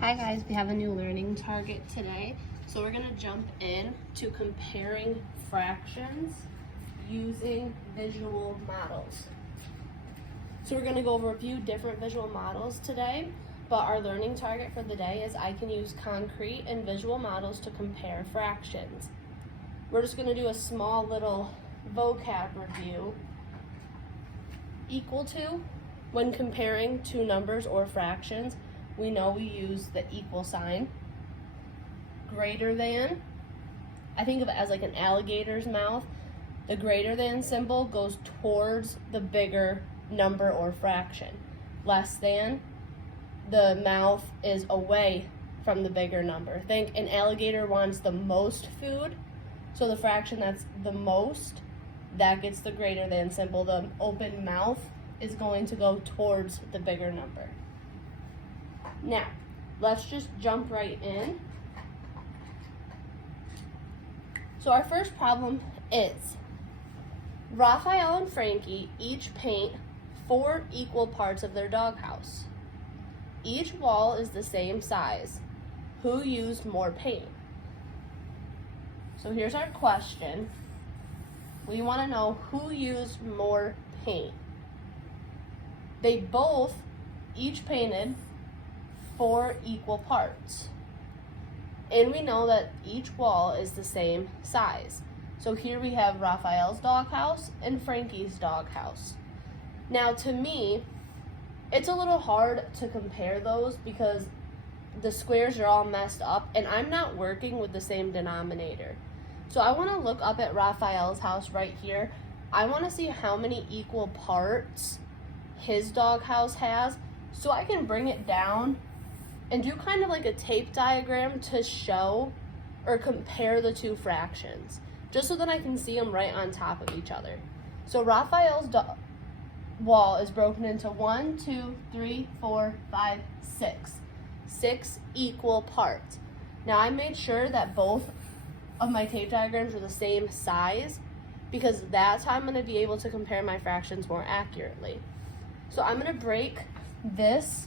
Hi guys, we have a new learning target today. So we're gonna jump in to comparing fractions using visual models. So we're gonna go over a few different visual models today, but our learning target for the day is I can use concrete and visual models to compare fractions. We're just gonna do a small little vocab review. Equal to, when comparing two numbers or fractions, we know we use the equal sign. Greater than, I think of it as like an alligator's mouth. The greater than symbol goes towards the bigger number or fraction. Less than, the mouth is away from the bigger number. Think an alligator wants the most food, so the fraction that's the most, that gets the greater than symbol. The open mouth is going to go towards the bigger number. Now, let's just jump right in. So our first problem is, Raphael and Frankie each paint 4 equal parts of their doghouse. Each wall is the same size. Who used more paint? So here's our question. We want to know who used more paint. They both each painted 4 equal parts. And we know that each wall is the same size. So here we have Raphael's doghouse and Frankie's doghouse. Now to me, it's a little hard to compare those because the squares are all messed up and I'm not working with the same denominator. So I want to look up at Raphael's house right here. I want to see how many equal parts his doghouse has so I can bring it down and do kind of like a tape diagram to show or compare the two fractions, just so that I can see them right on top of each other. So Raphael's wall is broken into 1, 2, 3, 4, 5, 6. 6 equal parts. Now I made sure that both of my tape diagrams are the same size because that's how I'm going to be able to compare my fractions more accurately. So I'm going to break this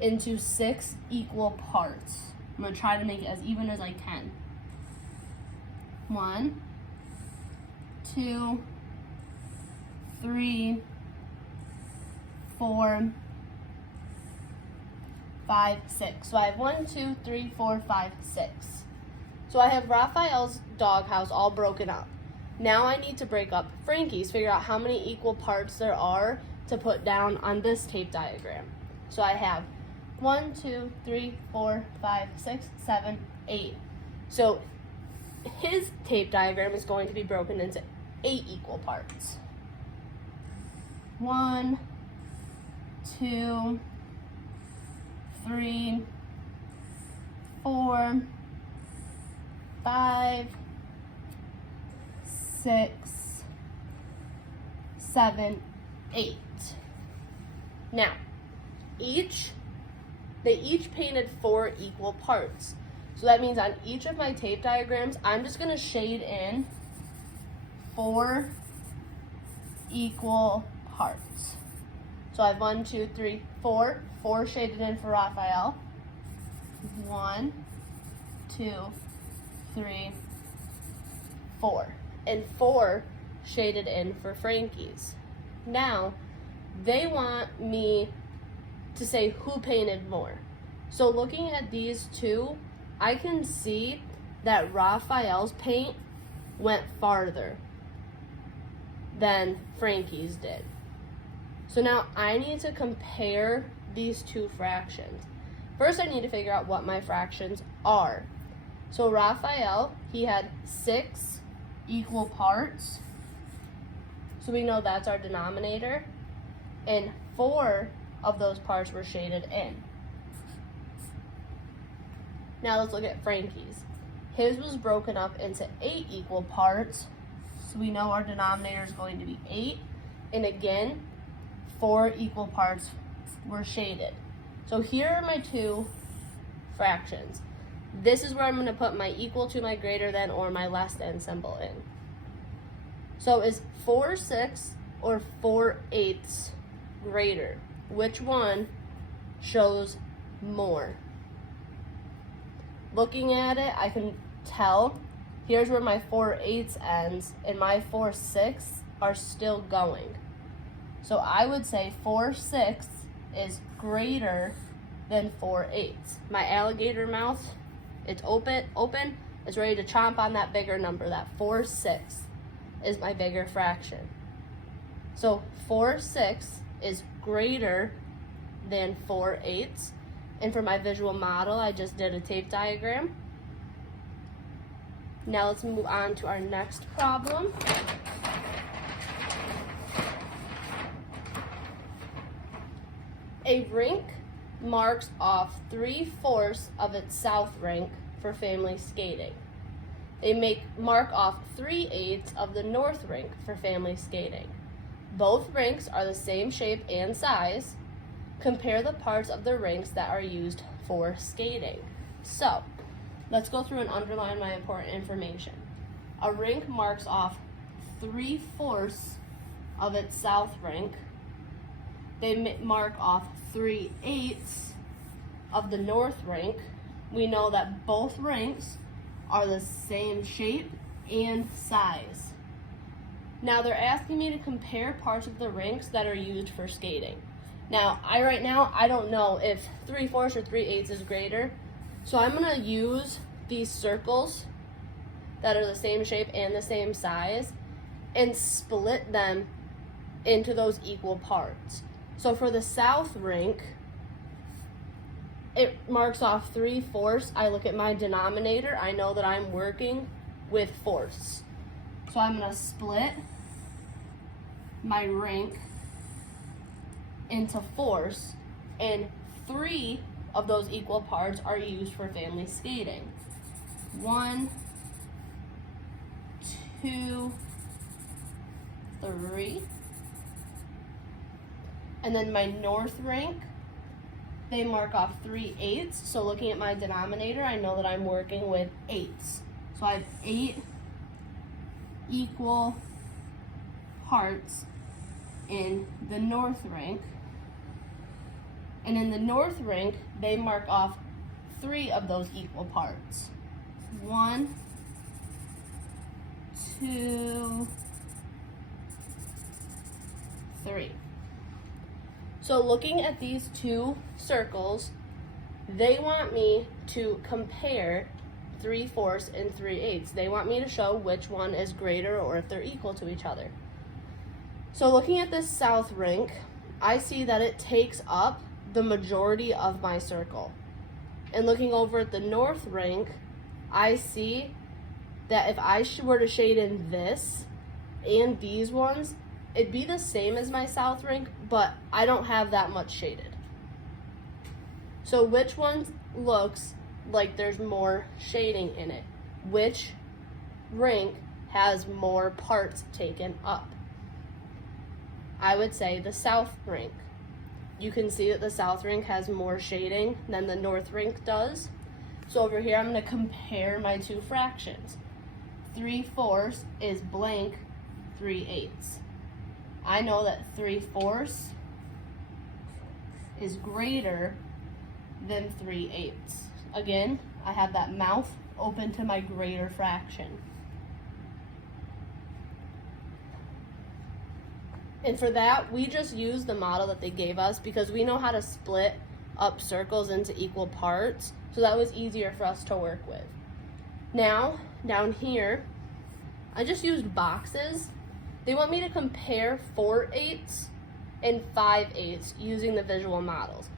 into 6 equal parts. I'm going to try to make it as even as I can. 1, 2, 3, 4, 5, 6. So I have 1, 2, 3, 4, 5, 6. So I have Raphael's doghouse all broken up. Now I need to break up Frankie's, figure out how many equal parts there are to put down on this tape diagram. So I have 1, 2, 3, 4, 5, 6, 7, 8. So his tape diagram is going to be broken into 8 equal parts. 1, 2, 3, 4, 5, 6, 7, 8. Now, they each painted 4 equal parts. So that means on each of my tape diagrams, I'm just going to shade in 4 equal parts. So I have 1, 2, 3, 4. 4 shaded in for Raphael. 1, 2, 3, 4. And 4 shaded in for Frankie's. Now, they want me to say who painted more. So looking at these two, I can see that Raphael's paint went farther than Frankie's did. So now I need to compare these two fractions. First, I need to figure out what my fractions are. So Raphael, he had 6 equal parts. So we know that's our denominator. And 4 of those parts were shaded in. Now let's look at Frankie's. His was broken up into 8 equal parts. So we know our denominator is going to be 8. And again, 4 equal parts were shaded. So here are my two fractions. This is where I'm going to put my equal to, my greater than, or my less than symbol in. So is 4/6 or 4/8 greater? Which one shows more? looking at it, I can tell here's where my 4/8 ends and my 4/6 are still going. So I would say 4/6 is greater than 4/8. My alligator mouth, it's open, it's ready to chomp on that bigger number. That 4/6 is my bigger fraction. So 4/6 is greater than 4/8. And for my visual model, I just did a tape diagram. Now let's move on to our next problem. A rink marks off 3/4 of its south rink for family skating. They mark off 3/8 of the north rink for family skating. Both rinks are the same shape and size. Compare the parts of the rinks that are used for skating. So, let's go through and underline my important information. A rink marks off 3/4 of its south rink. They mark off 3/8 of the north rink. We know that both rinks are the same shape and size. Now they're asking me to compare parts of the rinks that are used for skating. Now, right now, I don't know if 3/4 or 3/8 is greater. So I'm gonna use these circles that are the same shape and the same size and split them into those equal parts. So for the south rink, it marks off 3/4. I look at my denominator. I know that I'm working with fourths. So I'm gonna split my rink into fourths, and 3 of those equal parts are used for family skating. 1, 2, 3. And then my north rink, they mark off 3/8. So looking at my denominator, I know that I'm working with 8s. So I have 8 equal parts in the north rink. And in the north rink, they mark off 3 of those equal parts. 1, 2, 3. So looking at these two circles, they want me to compare 3/4 and 3/8. They want me to show which one is greater or if they're equal to each other. So looking at this south rink, I see that it takes up the majority of my circle. And looking over at the north rink, I see that if I were to shade in this and these ones, it'd be the same as my south rink, but I don't have that much shaded. So which one looks like there's more shading in it? Which rink has more parts taken up? I would say the south rink. You can see that the south rink has more shading than the north rink does. So over here, I'm going to compare my two fractions. 3/4 is blank 3/8. I know that 3/4 is greater than 3/8. Again, I have that mouth open to my greater fraction. And for that, we just use the model that they gave us because we know how to split up circles into equal parts. So that was easier for us to work with. Now, down here, I just used boxes. They want me to compare 4/8 and 5/8 using the visual models.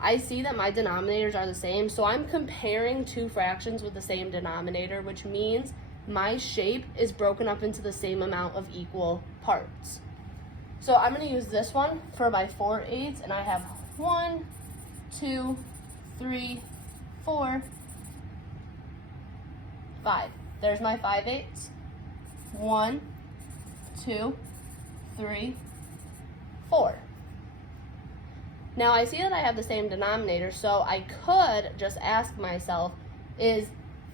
I see that my denominators are the same, so I'm comparing two fractions with the same denominator, which means my shape is broken up into the same amount of equal parts. So I'm going to use this one for my 4/8, and I have 1, 2, 3, 4, 5. There's my 5/8. 1, 2, 3, 4. Now I see that I have the same denominator, so I could just ask myself, is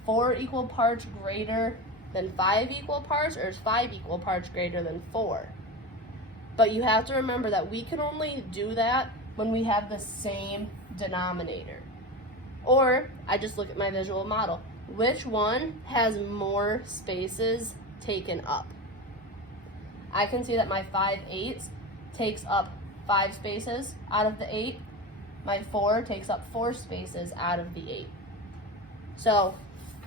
4 equal parts greater than 5 equal parts, or is 5 equal parts greater than 4? But you have to remember that we can only do that when we have the same denominator. Or I just look at my visual model. Which one has more spaces taken up? I can see that my 5/8 takes up 5 spaces out of the 8. My 4 takes up 4 spaces out of the 8. So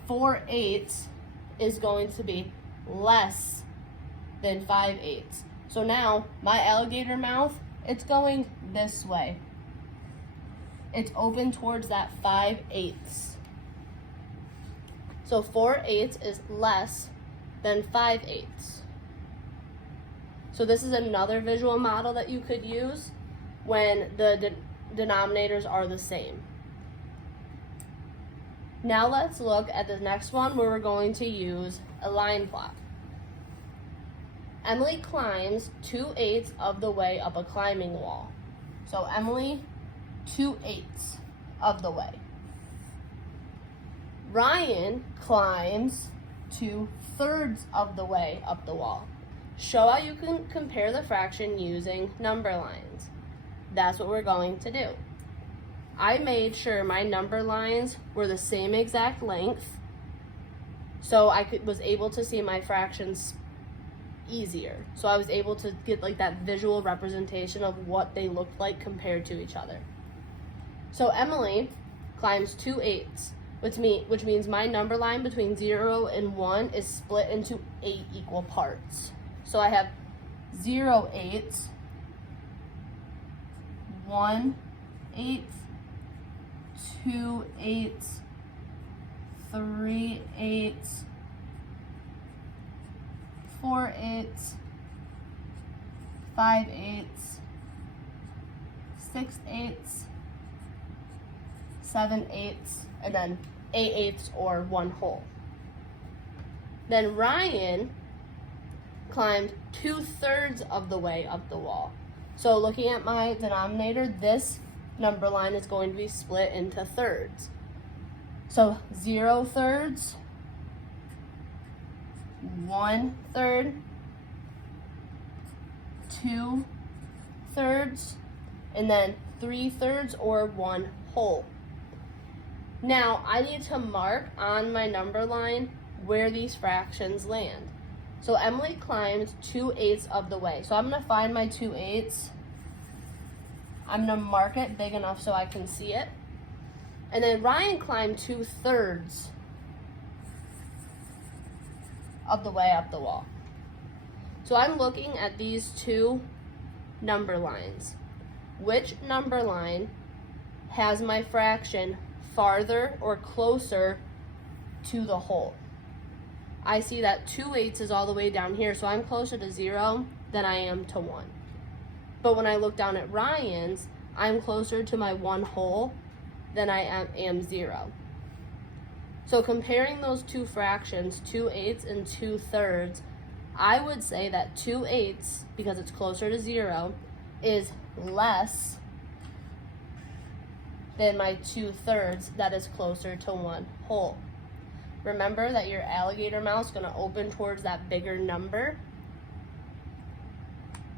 4/8 is going to be less than 5/8. So now my alligator mouth, it's going this way. It's open towards that 5/8. So 4/8 is less than 5/8. So this is another visual model that you could use when the denominators are the same. Now let's look at the next one where we're going to use a line plot. Emily climbs 2/8 of the way up a climbing wall. So Emily, 2/8 of the way. Ryan climbs 2/3 of the way up the wall. Show how you can compare the fraction using number lines. That's what we're going to do. I made sure my number lines were the same exact length so I was able to see my fractions easier. So I was able to get like that visual representation of what they looked like compared to each other. So Emily climbs 2/8, which means my number line between 0 and 1 is split into 8 equal parts. So I have 0/8, 1/8, 2/8, 3/8, 4/8, 5/8, 6/8, 7/8, and then 8/8 or 1 whole. Then Ryan climbed 2/3 of the way up the wall. So looking at my denominator, this number line is going to be split into thirds. So 0/3, 1/3, 2/3, and then 3/3 or 1 whole. Now I need to mark on my number line where these fractions land. So Emily climbed 2/8 of the way. So I'm gonna find my 2/8. I'm gonna mark it big enough so I can see it. And then Ryan climbed 2/3 of the way up the wall. So I'm looking at these two number lines. Which number line has my fraction farther or closer to the whole? I see that 2/8 is all the way down here, so I'm closer to 0 than I am to 1. But when I look down at Ryan's, I'm closer to my 1 whole than I am 0. So comparing those two fractions, 2/8 and 2/3, I would say that 2/8, because it's closer to 0, is less than my 2/3 that is closer to 1 whole. Remember that your alligator mouth is going to open towards that bigger number.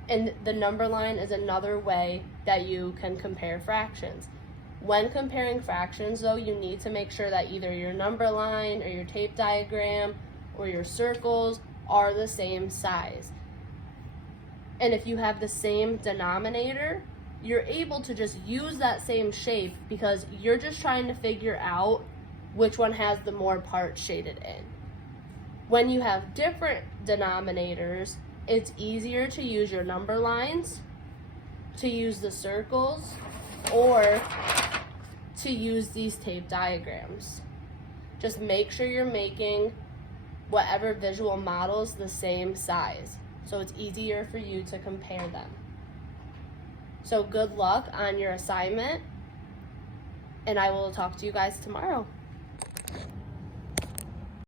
And the number line is another way that you can compare fractions. When comparing fractions, though, you need to make sure that either your number line or your tape diagram or your circles are the same size. And if you have the same denominator, you're able to just use that same shape because you're just trying to figure out which one has the more parts shaded in. When you have different denominators, it's easier to use your number lines, to use the circles, or to use these tape diagrams. Just make sure you're making whatever visual models the same size, so it's easier for you to compare them. So good luck on your assignment, and I will talk to you guys tomorrow.